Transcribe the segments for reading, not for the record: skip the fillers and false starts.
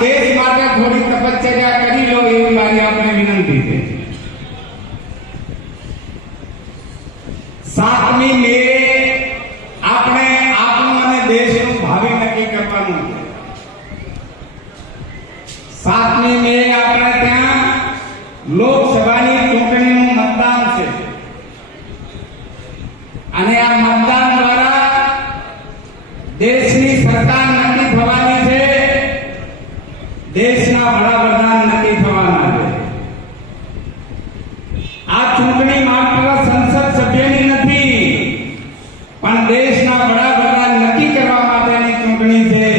દેશ માટે થોડી તપશ્ચર્યા કરી લો એવી મારી આપણે વિનંતી છે. 7મી મે આપણે આપણું અને દેશનું ભાવિ નક્કી કરવાનું છે. 7મી મે આપણે ત્યાં લોકસભાની ચૂંટણીનું મતદાન છે અને આ મતદાન દ્વારા દેશની સરકાર નક્કી થવાની છે, દેશના વડાપ્રધાન નક્કી થવાના છે. આ ચૂંટણી માત્ર સંસદ સભ્યની નથી, પણ દેશના વડાપ્રધાન નક્કી કરવા માટેની ચૂંટણી છે.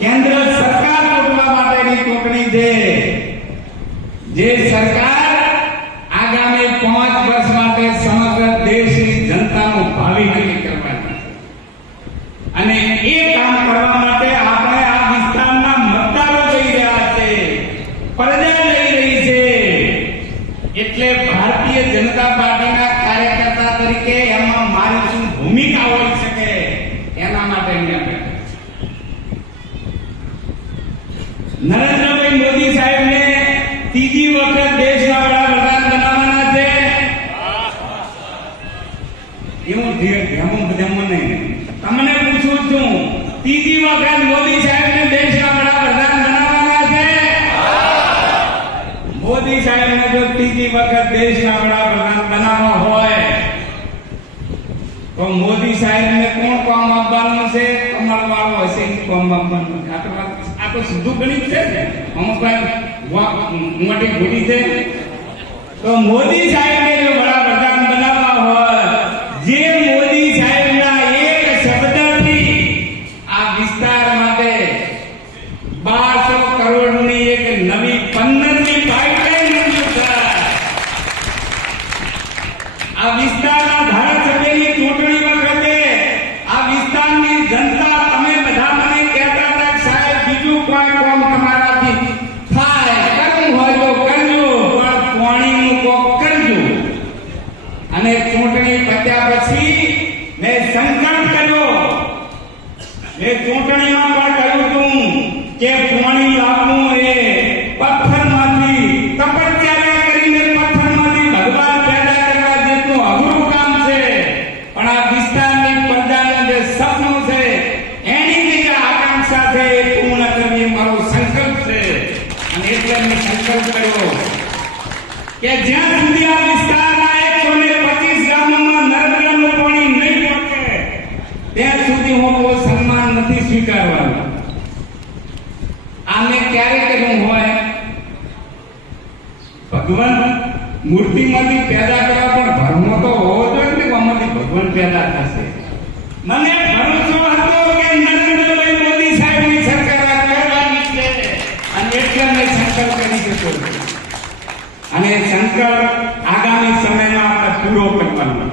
કેન્દ્ર સરકાર ચૂંટવા માટેની ચૂંટણી છે. જે સરકાર આગામી 5 વર્ષ માટે સમગ્ર દેશની જનતાનું ભાવિ નક્કી કરવાની છે. અને એ કામ કરવા માટે આપણે આ વિસ્તારના મતદારો જઈ રહ્યા છે, પ્રજા જઈ રહી છે. એટલે ભારતીય જનતા પાર્ટીના કાર્યકર્તા તરીકે એમાં મારી શું ભૂમિકા હોઈ શકે એના માટે નરેન્દ્રભાઈ મોદી સાહેબને ત્રીજી વખત દેશના વડાપ્રધાન બનાવવાના છે. એવું નહીં, તમને પૂછું છું, ત્રીજી વખત મોદી સાહેબને દેશના વડાપ્રધાન બનાવવાના છે. મોદી સાહેબને જો ત્રીજી વખત દેશના વડાપ્રધાન બનાવવા હોય તો મોદી સાહેબને કોણ કામ આપવાનું છે? કમળ વાળો હશે કામ આપવાનું. આ તો સીધું ગણિત છે ને, અમુક મોટી ખોટી છે. તો મોદી સાહેબને જો વડાપ્રધાન બનાવવા હોય, જે મોદી સાહેબના એક શબ્દથી આ વિસ્તાર માટે 1200 કરોડની એક નવી 15મી પાઇપલાઇન મંજૂર થાય. આ વિસ્તારના ધારાસભ્યની ચૂંટણી વખતે આ વિસ્તારની જનતા, તમે બધા મને કહેતા હતા કે સાહેબ બીજું કોઈ કામ તમારાથી થાય, કરવું હોય તો કરજો, પણ પાણીનું કોક કરજો. અને ચૂંટણી પત્યા પછી મેં સંકલ્પ કર્યો, મેં ચૂંટણીમાં પણ કહ્યું હતું કે પાણી લાવવું એ પથ્થરમાંથી તપસ્યા કરીને પથ્થરમાંથી ભગવાન પેદા કરવા જેટલું અઘરું કામ છે. પણ આ વિસ્તારની પ્રજાનું જે સપનું છે, એની જે આકાંક્ષા છે એ પૂર્ણ કરવી મારો સંકલ્પ છે. અને એટલે મેં સંકલ્પ કર્યો કે જ્યાં સુધી આ વિસ્તારના 125 ગામોમાં નર્મદાનું પાણી નહીં પહોંચે ત્યાં સુધી હું કોઈ સન્માન નથી સ્વીકારવાનું. આને ક્યારે કર્યું હોય? ભગવાન મૂર્તિમાંથી પેદા કરવા પણ ભરમો તો હોવો જોઈએ ને, આમાંથી ભગવાન પેદા થશે. મને ભરોસો હતો કે નરેન્દ્રભાઈ મોદી સાહેબની સરકાર કરવાની છે અને એટલે મેં સંકલ્પ કરી દીધો. અને સંકલ્પ આગામી સમયમાં આપણે પૂરો કરવાનો.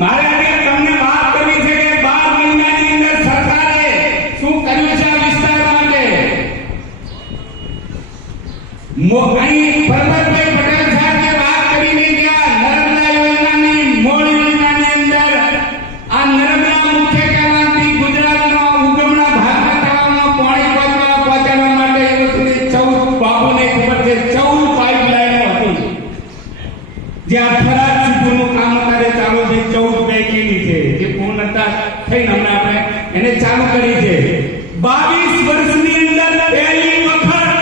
મારે આજે તમને વાત કરવી છે કે 12 મહિનાની અંદર સરકારે શું કર્યું છે આ વિસ્તાર માટે. અહીં પરબતભાઈ પટેલ સાહેબ જે વાત કરીને ગયા, નર્મદા યોજનાની મૂળ યોજનાની અંદર આ નર્મદા મુખ્ય કેનાલથી ગુજરાતમાં ઉગમણા ભાગમાં તળાવમાં પાણી પહોંચાડવા માટે એ વખતે 14 બાપુને ખબર છે 14 પાઇપલાઇનો હતી. જ્યાં થરાદ સુધીનું કામ અત્યારે ચાલુ છે, 14 પૈકીની છે જે પૂર્ણતા થઈને હમણાં આપણે એને ચાલુ કરી છે. 22 વર્ષની અંદર પહેલી વખત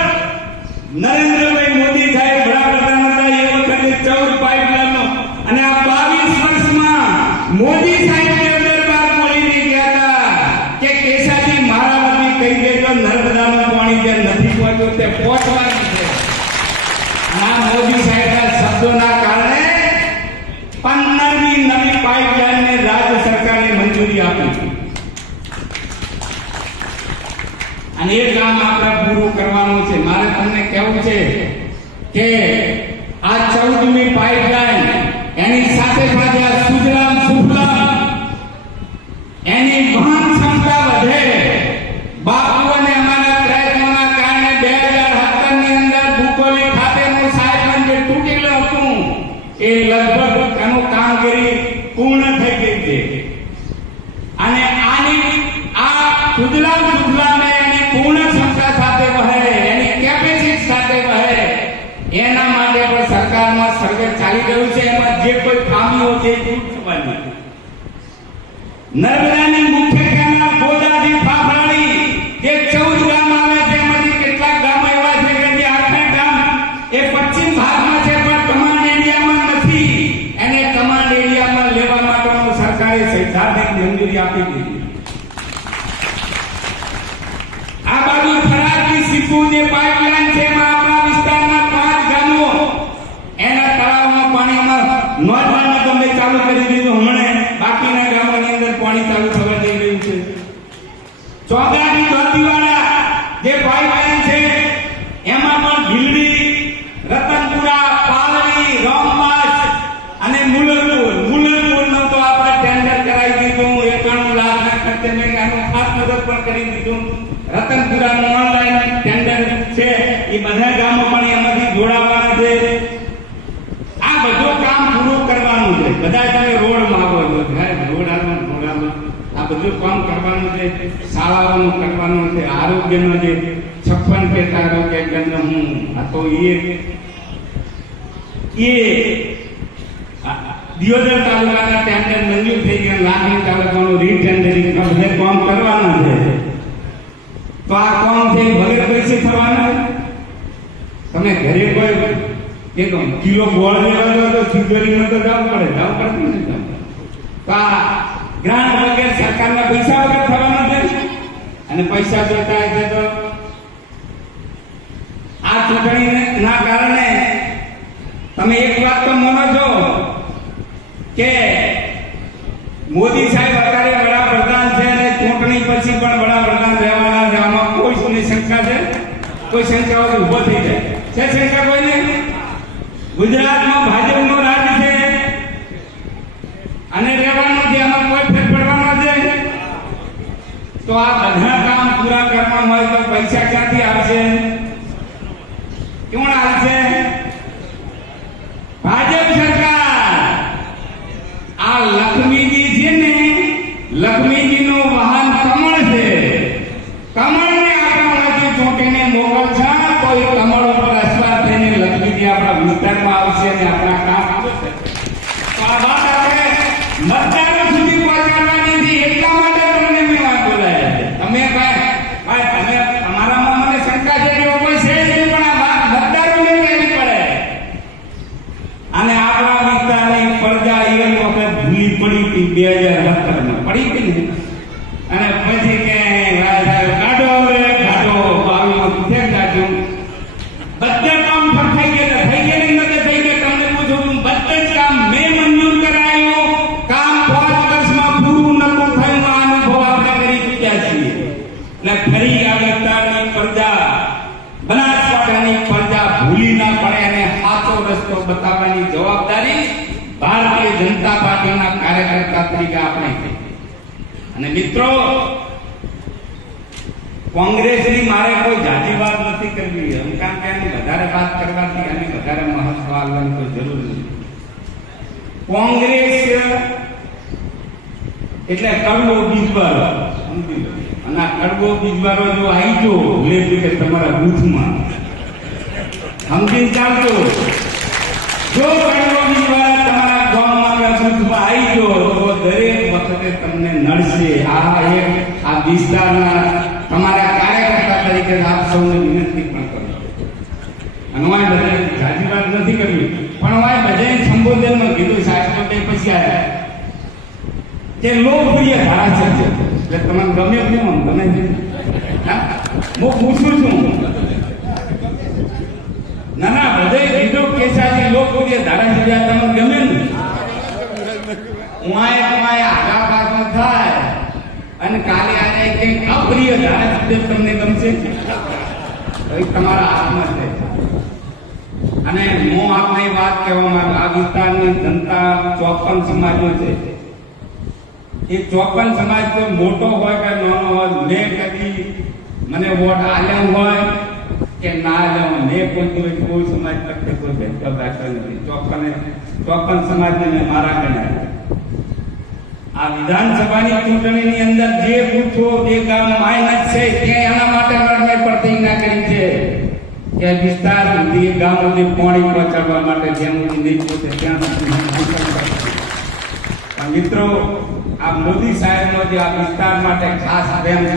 નરેન્દ્રભાઈ મોદી સાહેબ વડાપ્રધાન હતા એ વખતે 14 પાઇપલાઇનો. અને આ 22 વર્ષમાં મોદી સાહેબ દરબાર બોલીને ગયા હતા કે કેસાજી મારા વતી કહી દેજો નર્મદાનું પાણી જે નથી પહોંચ્યું તે પહોંચવાનું છે. આ મોદી સાહેબના શબ્દોના કારણે 15મી નવી પાઇપલાઇનને રાજ્ય સરકારે મંજૂરી આપી. અને એ કામ આપણે પૂરું કરવાનું છે. મારે તમને કહેવું છે કે આ 14મી પાઇપલાઇન એની સાથે સાથે આ સુજલામ સુફલામ એની વહન ક્ષમતા વધે. બાપુ અને અમારા પ્રયત્નોના કારણે 2017 ની અંદર ભૂગોળી ખાતેનું સાયકલ જે તૂટેલું હતું એ લગભગ એનું કામગીરી પૂર્ણ થઈ ગઈ છે. અને આની આ સુજલામ સુફલામ એની નર્મદાની મુખ્ય કેનાલ ગોદાથી ફાફડાડી જે 14 ગામ આવે છે, એમાંથી કેટલાક ગામો એવા છે કે જે આખા ગામ એ પશ્ચિમ ભાગમાં છે પણ કમાન્ડ એરિયામાં નથી. એને કમાન્ડ એરિયામાં લેવા માટેનો સરકારે સૈદ્ધાંતિક મંજૂરી આપી દીધી. આ બાજુ થરાદથી સીધું જે પાઇપલાઇન છે એમાં આપણા વિસ્તારના 5 ગામો એના તળાવમાં પાણીમાં નોંધવાનું તમે ચાલુ કરી દીધું. હમણાં બાકીના ગામોની અંદર પાણી ચાલુ થવા જઈ રહ્યું છે. ચોગાથી દોતીવાડા જે પાઇપલાઇન છે એમાં પણ ભીલડી, રતનપુરા, પાલડી, રામપાસ અને મુલરપુરનો તો આપણે ટેન્ડર કરાવી દીધું. 91 લાખના ખર્ચે મેં આનું ખાસ મદદ પણ કરી દીધું. રતનપુરાનું ઓનલાઈન ટેન્ડર છે, એ બધા ગામો પણ એમાંથી જોડાવાના છે. આ બધું કામ પૂરું કરવાનું છે. બધા તમે રોડ માંગો છો, રોડ આ બધું કામ કરવાનું છે. શાળાઓનું કરવાનું છે, આરોગ્યનો જે 56 પેટા આરોગ્ય કેન્દ્ર હું આ તો એ દિયોદર તાલુકાના ટેન્ડર મંજૂર થઈ ગયા. લાખણી તાલુકાનું રીટેન્ડરિંગ બધે કામ કરવાના છે. તો આ કામ છે વગેરે પૈસે થવાના. તમે ઘરે કોઈ એક કિલો ગોળ લેવા જાવ તો તિજોરીમાં તો જવું પડે ને. તો આ ગ્રાન્ટ વગેરે સરકારના પૈસા વગર થવાના છે. અને પૈસા જોતા છે તો આ ચૂંટણીના કારણે તમે એક વાત તો માનો છો કે મોદી સાહેબ અત્યારે વડાપ્રધાન છે અને ચૂંટણી પછી પણ વડાપ્રધાન રહેવાના છે. આમાં કોઈ સુની શંકા છે? કોઈ શંકા હોય ઉભો થઈ જાય છે? શંકા કોઈ નહીં. ગુજરાતમાં ભાજપનું રાજ છે અને રહેવાનું છે. આમાં કોઈ ફેર પડવાનો છે? તો આ બધા કામ પૂરા કરવા હોય તો પૈસા ક્યાંથી આવશે? કોણ આવશે? ભાજપ સરકાર. આ લક્ષ્મીજી છે ને, લક્ષ્મીજીનું વાહન કમળ છે. કમળને આપણામાંથી ચોંટીને મોકલશે તો એ કમળ ઉપર અસવાર થઈને લક્ષ્મીજી આપણા વિસ્તારમાં આવશે અને આપણા કામ આવશે. તો આ વાત આપણે મતદારો સુધી પહોંચાડવાની છે. એટલા માટે તમને મેં વાત બોલાયા છે. તમે તમે તમારામાં મને શંકા છે કે કોઈ છે નહીં, પણ આ વાત મતદારોને કહેવી પડે. અને આપણા વિસ્તારની પ્રજા એ વખત ભૂલી પડી હતી 2017માં પડી હતી ને. અને પછી કે કાઢો બાવીમાં પૂછે કાઢ્યું. બધા કામ ફરખાઈ ગયા. થઈ ગયા નહીં નથી થઈ ગયા. તમને પૂછું બધા જ કામ મેં મંજૂર કરાયું. કામ 5 વર્ષમાં પૂરું નતું થયું. આ અનુભવ આપણે કરી ચૂક્યા છીએ. એટલે ફરી આ વિસ્તારની પ્રજા, બનાસકાંઠાની પ્રજા ભૂલી ના પડે અને સાચો રસ્તો બતાવવાની જવાબદારી ભારતીય જનતા પાર્ટીના કાર્યકર્તા તરીકે આપણે છે. અને મિત્રો, કોંગ્રેસની મારે કોઈ જાતિ વાત નથી કરવી. કારણ કે એની વધારે વાત કરવાથી એની વધારે મહત્વ આવવાની કોઈ જરૂર નથી. કોંગ્રેસ એટલે કડવો બીજવારો, સમજી લો. અને આ કડવો બીજવારો જો આવી ગયો કે તમારા બૂથમાં સમજીને ચાલજો. જો કડવો બીજવારો તમારા ગામમાં બૂથમાં આવી ગયો તો દરેક વખતે તમને નડશે. આ વિસ્તારના તમારા કાર્યકર્તા તરીકે આપ સૌને વિનંતી પણ કરું. અને હું બધા જાજી વાત નથી કરવી, પણ હું બધાને સંબોધનમાં કીધું સાહેબ તો તે પછી આવ્યા કે લોકપ્રિય ધારાસભ્ય છે. એટલે તમને ગમે જ નહીં. તમે હું પૂછું છું. ના બધે કીધું કે સાહેબ લોકપ્રિય ધારાસભ્ય તમને ગમે ને. હું તમારે આગા પાછળ થાય અને કાલે આજે કંઈક અપ્રિય ધારાસભ્ય તમને ગમશે તો એ તમારા હાથમાં છે. અને હું આપને વાત કહેવા માંગુ, આ વિસ્તારની જનતા 54 સમાજનો છે. એ 54 સમાજ કોઈ મોટો હોય કે નાનો હોય, મેં કદી મને વોટ આલ્યો હોય કે ના આલ્યો, મેં કોઈ સમાજ પ્રત્યે કોઈ ભેદભાવ રાખ્યો નથી. 54 સમાજને મેં મારા ગણ્યા. આ વિધાનસભાની ચૂંટણીની અંદર જે પૂછો જે ગામ માઇનસ છે તે એના માટે લડત પ્રતિજ્ઞા કરી છે કે વિસ્તાર સુધી ગામ સુધી પાણી પહોંચાડવા માટે જેમ નહીં પહોંચે ત્યાં સુધી મિત્રો, આ મોદી સાહેબનો જે આ વિસ્તાર માટે ખાસ પ્રેમ છે.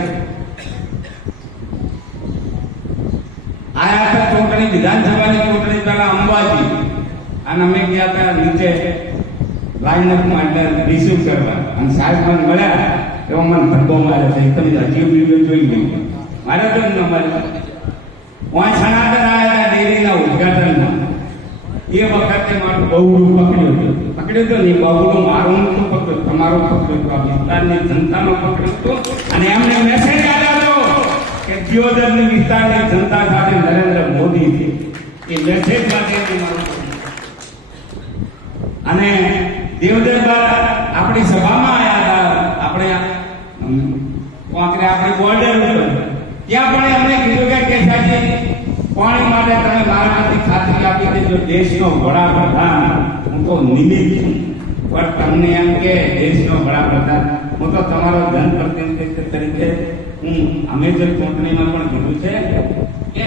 આયા હતા ચૂંટણી, વિધાનસભાની ચૂંટણી પહેલા અંબાજી, અને અમે ગયા હતા નીચે લાઈનઅપમાં એટલે રિસીવ કરવા, અને સાહેબ મને મળ્યા એવો મને ધક્કો માર્યો છે. તમે હજી વિડીયો જોઈ ગયો મારે તો ન માર્યો. સનાતન આવ્યા હતા ડેરીના ઉદઘાટનમાં. એ વખતે મારું બહુડું પકડ્યું હતું ને બહુડું મારું નતું પકડ્યું, તમારું પકડ્યું હતું, આ વિસ્તારની જનતાનો પકડ્યું હતું. અને એમને મેસેજ આવ્યો કે દિયોદરની વિસ્તારની જનતા સાથે નરેન્દ્ર મોદી છે. એ મેસેજ માટે અને દિયોદર આપણી સભામાં આવ્યા હતા, આપણે આપણી બોર્ડર ઉપર. ત્યાં પણ એમને કીધું કે કેસાજી પાણી માટે તમે મારામાંથી ખાતરી આપી દેજો. દેશનો વડાપ્રધાન હું તો નિમિત્ત છું, પણ તમને એમ કે દેશનો વડાપ્રધાન હું તો તમારો જનપ્રતિનિધિ તરીકે અમે જે ચૂંટણીમાં પણ કીધું છે કે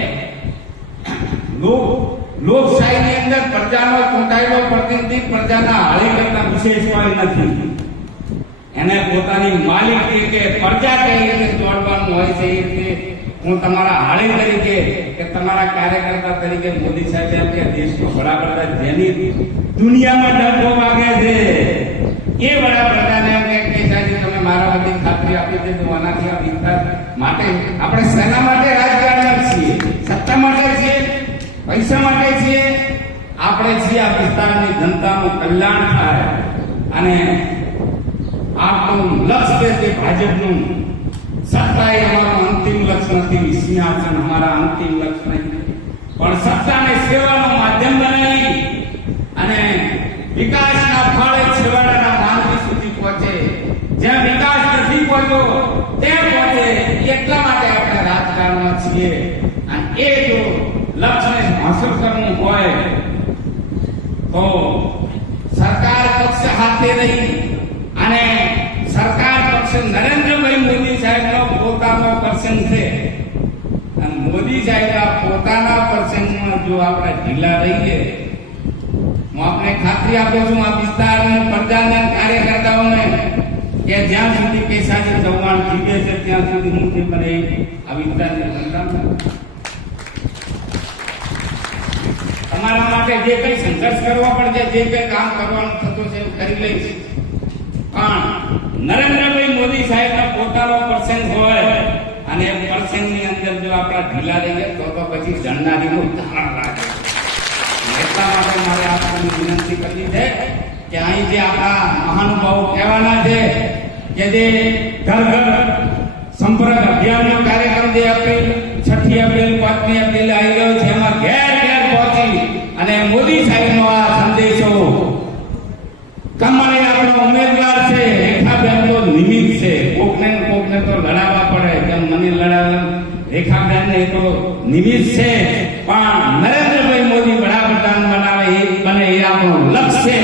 લોકશાહીની અંદર પ્રજાનો ચૂંટાયેલો પ્રતિનિધિ પ્રજાના હાળી કરતા વિશેષ કોઈ નથી. એને પોતાની માલિકી કે પ્રજા કઈ રીતે જોડવાનું હોય છે એ રીતે હું તમારા હાળી તરીકે કે તમારા કાર્યકર્તા તરીકે મોદી સાહેબ એમ કે દેશનો વડાપ્રધાન જેની દુનિયામાં ડંકો વાગે છે એ વડાપ્રધાન એમ કે સાહેબ તમે મારા વતી ખાતરી આપી દેજો. આનાથી આ વિસ્તાર માટે આપણે સેના માટે રાજકારણ છીએ, સત્તા માટે છીએ, પૈસા માટે છીએ? આપણે છીએ આ વિસ્તારની જનતાનું કલ્યાણ થાય. અને આપણું લક્ષ્ય છે ભાજપનું. સત્તા એ અમારું અંતિમ લક્ષ્ય નથી, સિંહાસન અમારા અંતિમ લક્ષ્ય નથી, પણ સત્તાને સેવાનું માધ્યમ બનાવી અને વિકાસના ફળ છેવાડાના માનવી સુધી પહોંચે. જ્યાં વિકાસ નથી પહોંચ્યો ત્યાં પહોંચે, એટલા માટે આપણે રાજકારણમાં છીએ. અને એ જો લક્ષ્યને હાંસલ કરવું હોય તો સરકાર પક્ષ હાથે રહી અને સરકાર પક્ષ નરેન્દ્રભાઈ મોદી સાહેબનો પોતાનો પર્સન છે. અને મોદી સાહેબના પોતાના પર્સનમાં જો આપણે ઢીલા રહીએ, હું આપને ખાતરી આપું છું આ વિસ્તારના પ્રજાના કાર્યકર્તાઓને કે જ્યાં સુધી કેસાજી ચૌહાણ જીવે છે ત્યાં સુધી હું જે મને આ વિસ્તારની જનતા તમારા માટે જે કઈ સંઘર્ષ કરવો પડશે, જે કઈ કામ કરવાનું થતું છે કરી લઈશ. પણ નરેન્દ્રભાઈ મોદી સાહેબનો પોતાનો પર્સન હોય અને એ પર્સનની અંદર જો આપણા ઢીલા રહીએ તો પછી જણનારીનું ધારણ લાગે. એટલા માટે મારે આપવાની વિનંતી કરવી છે કે અહીં જે આપણા મહાનુભાવો કહેવાના છે કે જે ઘર ઘર સંપર્ક અભિયાનનો કાર્યક્રમ જે એપ્રિલ 6 એપ્રિલ 5 એપ્રિલ આવી ગયો છે, એમાં ઘેર ઘેર પહોંચી અને મોદી સાહેબનો આ સંદેશો કમળે આપણો ઉમેદવાર છે, રેખાબેન તો નિમિત્ત છે. કોકને તો લડાવવા પડે, કેમ મને લડાવે, રેખાબેન એ તો નિમિત્ત છે, પણ નરેન્દ્રભાઈ મોદી વડાપ્રધાન બનાવે એ બને એ આપણું લક્ષ્ય છે.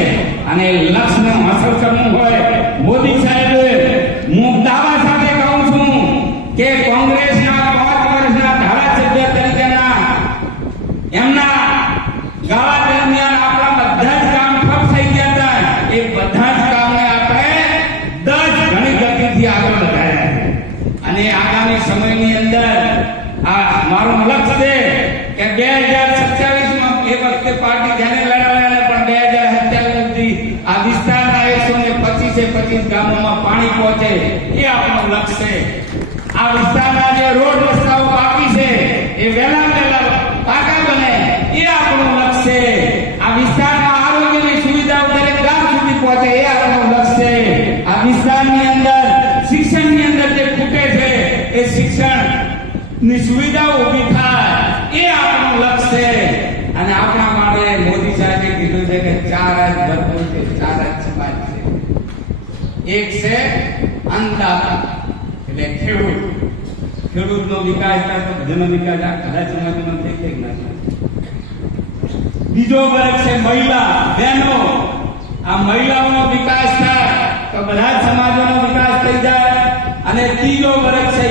અને લક્ષ્યને હાંસલ કરવું હોય મોદી સાહેબ, હું દાવા સાથે કહું છું કે કોંગ્રેસના 5 વર્ષના ધારાસભ્ય તરીકેના એમના ગાળા દરમિયાન આપણા બધા જ કામ ઠપ થઈ ગયા હતા. એ બધા જ કામને આપણે 10 ગણી ગતિથી આગળ વધાર્યા. અને આગામી સમયની અંદર આ મારું લક્ષ્ય છે કે 2027માં એ વખતે પાર્ટી જેને લડાવ્યા પણ 2027 સુધી આ વિસ્તારના 125 ગામોમાં પાણી પહોંચે એ આપણું લક્ષ્ય છે. આ વિસ્તારના જે રોડ રસ્તાઓ બાકી છે એ વહેલા પાકા બને એ આપણું લક્ષ્ય છે. આ વિસ્તારમાં આરોગ્યની સુવિધાઓ દરેક ગામ સુધી પહોંચે એ આપણું લક્ષ્ય છે. આ વિસ્તારની અંદર શિક્ષણની અંદર જે ખૂટે છે એ શિક્ષણની સુવિધાઓ ઊભી થાય એ આપણું લક્ષ્ય છે. અને આપણા માટે મોદી સાહેબે કીધું છે કે 4 જ ભરપૂર છે, 4 જ સમાજ છે. એક છે અન્નદાતા એટલે ખેડૂતનો વિકાસ થાય તો બધાનો વિકાસ આ બધા સમાજમાં થઈ જાય ના. બીજો વર્ગ છે મહિલા બહેનો, આ મહિલાઓનો વિકાસ થાય તો બધા જ સમાજોનો વિકાસ થઈ જાય. અને ત્રીજો વર્ગ છે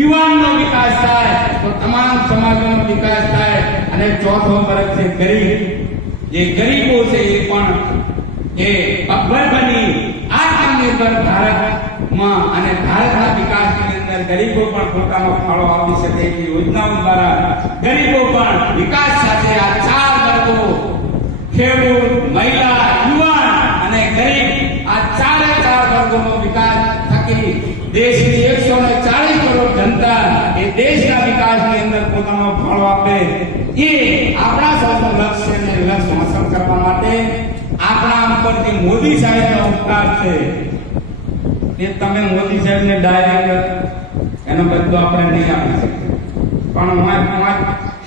યુવાનનો વિકાસ થાય તો તમામ સમાજોનો વિકાસ થાય. અને ચોથો વર્ગ છે ગરીબ, જે ગરીબો છે એ પણ એ અકબર બની આત્મનિર્ભર ભારતમાં અને ભારતના વિકાસની અંદર ગરીબો પણ પોતાનો ફાળો આપી શકે એવી યોજનાઓ દ્વારા ગરીબો પણ વિકાસ સાથે આ ચાર વર્ગો ખેડૂત, મહિલા, યુવાન અને ગરીબ આ ચારે ચાર વર્ગોનો વિકાસ થકી દેશની 140 કરોડ જનતા એ દેશના વિકાસની અંદર પોતાનો ફાળો આપે એ આપણા સૌનું લક્ષ્ય અને લક્ષ્ય હાંસલ કરવા માટે આપણા ઉપર જે મોદી સાહેબનો ઉપકાર છે એ તમે મોદી સાહેબને ડાયરેક્ટ એનો બદલો આપણે નહીં આપી શકીએ, પણ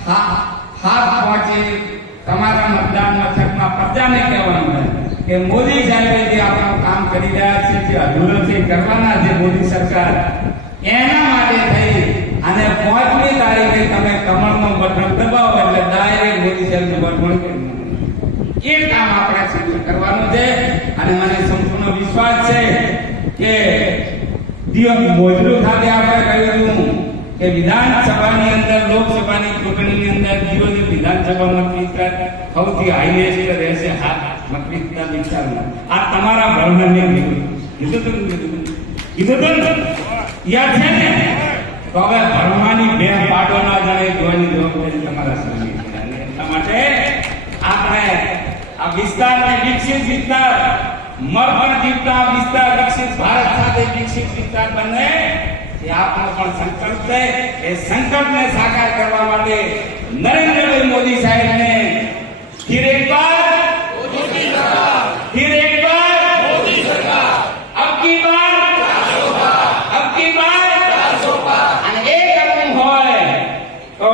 હાથ પહોંચી તમારા મતદાન મથકમાં પ્રજાને કહેવાનું કે મોદી સાહેબે જે આપણું કામ કરી રહ્યા છે, જે અધૂરું છે કરવાના છે મોદી સરકાર, એના માટે થઈ અને 5મી તારીખે તમે કમળનો બટન દબાવો એટલે ડાયરેક્ટ મોદી સાહેબનું બટન એ કામ આપણે સિદ્ધ કરવાનું છે. અને મને સંપૂર્ણ વિશ્વાસ છે કે મોજલું ખાતે આપણે કહ્યું કે વિધાનસભાની અંદર લોકસભાની ચૂંટણીની અંદર જીરોની વિધાનસભા મત વિસ્તાર સૌથી હાઈએસ્ટ રહેશે. મત વિસ્તારમાં આ તમારા ભણને કીધું યાદ છે ને? તો હવે ભણવાની બે પાડો ના જણે જોવાની જવાબદારી તમારા સામે. એટલા માટે આપણે આ વિસ્તારને વિકસિત વિસ્તાર મરફળ જીવતા વિસ્તાર વિકસિત ભારત સાથે વિકસિત વિસ્તાર બને એ આપણો પણ સંકલ્પ છે. એ સંકલ્પને સાકાર કરવા માટે નરેન્દ્રભાઈ મોદી સાહેબને ફિર એક બાર મોદી સરકાર, ફિર એક બાર મોદી સરકાર, અબ કી બાર 400 પાર, અબ કી બાર 400 પાર. અને એ કરવું હોય તો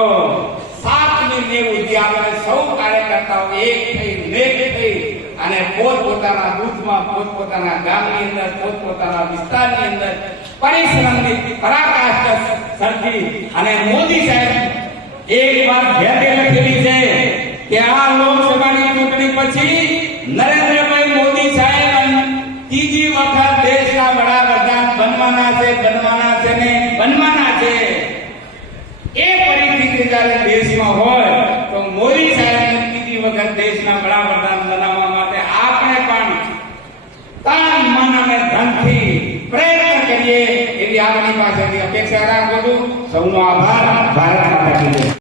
7મી મે સુધી આપણે સૌ કાર્યકર્તાઓ એક થઈ મેક થઈ અને પોતપોતાના બૂથમાં પોતપોતાના ગામની અંદર પોતપોતાના વિસ્તારની અંદર પરિશ્રમની પરાકાષ્ઠા સર્જી અને મોદી સાહેબ એક વાત ભેટે લખેલી છે કે આ લોકસભાની ચૂંટણી પછી નરેન્દ્રભાઈ મોદી સાહેબ ત્રીજી વખત દેશના વડાપ્રધાન બનવાના છે ને બનવાના છે. એ પરિસ્થિતિ જ્યારે દેશમાં હોય તો મોદી સાહેબને ત્રીજી વખત દેશના વડાપ્રધાન બનાવવા માટે આપણે પણ તન મન અને ધનથી પ્રયત્ન કરીએ એવી આપણી પાસેથી અપેક્ષા રાખું છું. સૌનો આભાર. ભારત માતા કી જય.